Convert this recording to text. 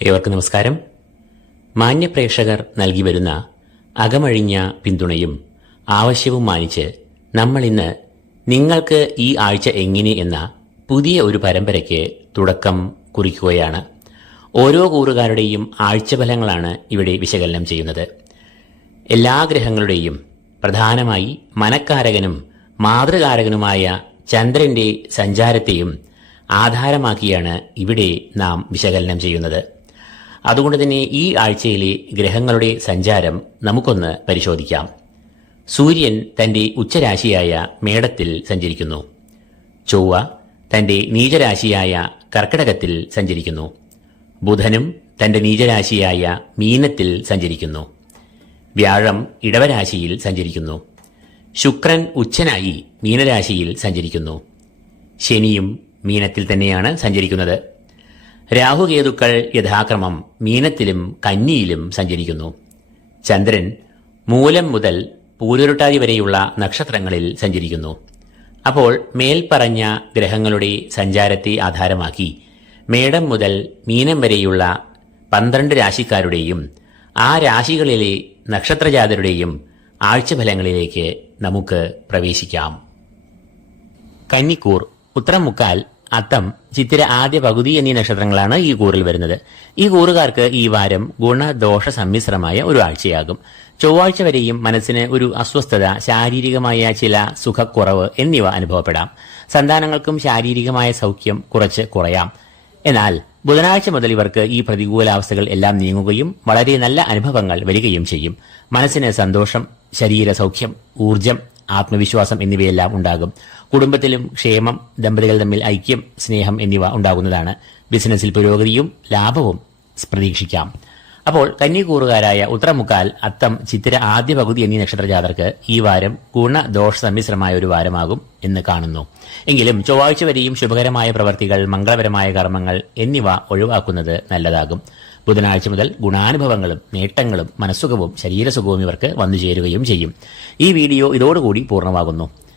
ഏവർക്കും നമസ്കാരം. മാന്യപ്രേക്ഷകർ നൽകി വരുന്ന അകമഴിഞ്ഞ പിന്തുണയും ആവശ്യവും മാനിച്ച് നമ്മൾ ഇന്ന് നിങ്ങൾക്ക് ഈ ആഴ്ച എങ്ങനെ എന്ന പുതിയ ഒരു പരമ്പരയ്ക്ക് തുടക്കം കുറിക്കുകയാണ്. ഓരോ കൂറുകാരുടെയും ആഴ്ചഫലങ്ങളാണ് ഇവിടെ വിശകലനം ചെയ്യുന്നത്. എല്ലാ ഗ്രഹങ്ങളുടെയും പ്രധാനമായി മനക്കാരകനും മാതൃകാരകനുമായ ചന്ദ്രന്റെ സഞ്ചാരത്തെയും ആധാരമാക്കിയാണ് ഇവിടെ നാം വിശകലനം ചെയ്യുന്നത്. അതുകൊണ്ട് തന്നെ ഈ ആഴ്ചയിലെ ഗ്രഹങ്ങളുടെ സഞ്ചാരം നമുക്കൊന്ന് പരിശോധിക്കാം. സൂര്യൻ തന്റെ ഉച്ചരാശിയായ മേടത്തിൽ സഞ്ചരിക്കുന്നു. ചൊവ്വ തന്റെ നീചരാശിയായ കർക്കിടകത്തിൽ സഞ്ചരിക്കുന്നു. ബുധനും തന്റെ നീചരാശിയായ മീനത്തിൽ സഞ്ചരിക്കുന്നു. വ്യാഴം ഇടവരാശിയിൽ സഞ്ചരിക്കുന്നു. ശുക്രൻ ഉച്ചനായി മീനരാശിയിൽ സഞ്ചരിക്കുന്നു. ശനിയും മീനത്തിൽ തന്നെയാണ് സഞ്ചരിക്കുന്നത്. രാഹുകേതുക്കൾ യഥാക്രമം മീനത്തിലും കന്നിയിലും സഞ്ചരിക്കുന്നു. ചന്ദ്രൻ മൂലം മുതൽ പൂരുരുട്ടാതി വരെയുള്ള നക്ഷത്രങ്ങളിൽ സഞ്ചരിക്കുന്നു. അപ്പോൾ മേൽപ്പറഞ്ഞ ഗ്രഹങ്ങളുടെ സഞ്ചാരത്തെ ആധാരമാക്കി മേടം മുതൽ മീനം വരെയുള്ള പന്ത്രണ്ട് രാശിക്കാരുടെയും ആ രാശികളിലെ നക്ഷത്രജാതരുടെയും ആഴ്ചഫലങ്ങളിലേക്ക് നമുക്ക് പ്രവേശിക്കാം. കന്നിക്കൂർ ഉത്തരം മുക്കാൽ അത്തം ചിത്തിര ആദ്യ പകുതി എന്നീ നക്ഷത്രങ്ങളാണ് ഈ കൂറിൽ വരുന്നത്. ഈ കൂറുകാർക്ക് ഈ വാരം ഗുണദോഷ സമ്മിശ്രമായ ഒരു ആഴ്ചയാകും. ചൊവ്വാഴ്ച വരെയും മനസ്സിന് ഒരു അസ്വസ്ഥത ശാരീരികമായ ചില സുഖക്കുറവ് എന്നിവ അനുഭവപ്പെടാം. സന്താനങ്ങൾക്കും ശാരീരികമായ സൗഖ്യം കുറച്ച് കുറയാം. എന്നാൽ ബുധനാഴ്ച മുതൽ ഇവർക്ക് ഈ പ്രതികൂലാവസ്ഥകൾ എല്ലാം നീങ്ങുകയും വളരെ നല്ല അനുഭവങ്ങൾ വരികയും ചെയ്യും. മനസ്സിന് സന്തോഷം ശരീര സൗഖ്യം ഊർജം ആത്മവിശ്വാസം എന്നിവയെല്ലാം ഉണ്ടാകും. കുടുംബത്തിലും ക്ഷേമം ദമ്പതികൾ തമ്മിൽ ഐക്യം സ്നേഹം എന്നിവ ഉണ്ടാകുന്നതാണ്. ബിസിനസ്സിൽ പുരോഗതിയും ലാഭവും പ്രതീക്ഷിക്കാം. അപ്പോൾ കന്നികൂറുകാരായ ഉത്തരമുക്കാൽ അത്തം ചിത്തിര ആദ്യ പകുതി എന്നീ നക്ഷത്രജാതർക്ക് ഈ വാരം ഗുണദോഷ സമ്മിശ്രമായ ഒരു വാരമാകും എന്ന് കാണുന്നു. എങ്കിലും ചൊവ്വാഴ്ച വരെയും ശുഭകരമായ പ്രവർത്തികൾ മംഗളപരമായ കർമ്മങ്ങൾ എന്നിവ ഒഴിവാക്കുന്നത് നല്ലതാകും. ബുധനാഴ്ച മുതൽ ഗുണാനുഭവങ്ങളും നേട്ടങ്ങളും മനസ്സുഖവും ശരീരസുഖവും ഇവർക്ക് വന്നു ചേരുകയും ചെയ്യും. ഈ വീഡിയോ ഇതോടുകൂടി പൂർണമാകുന്നു.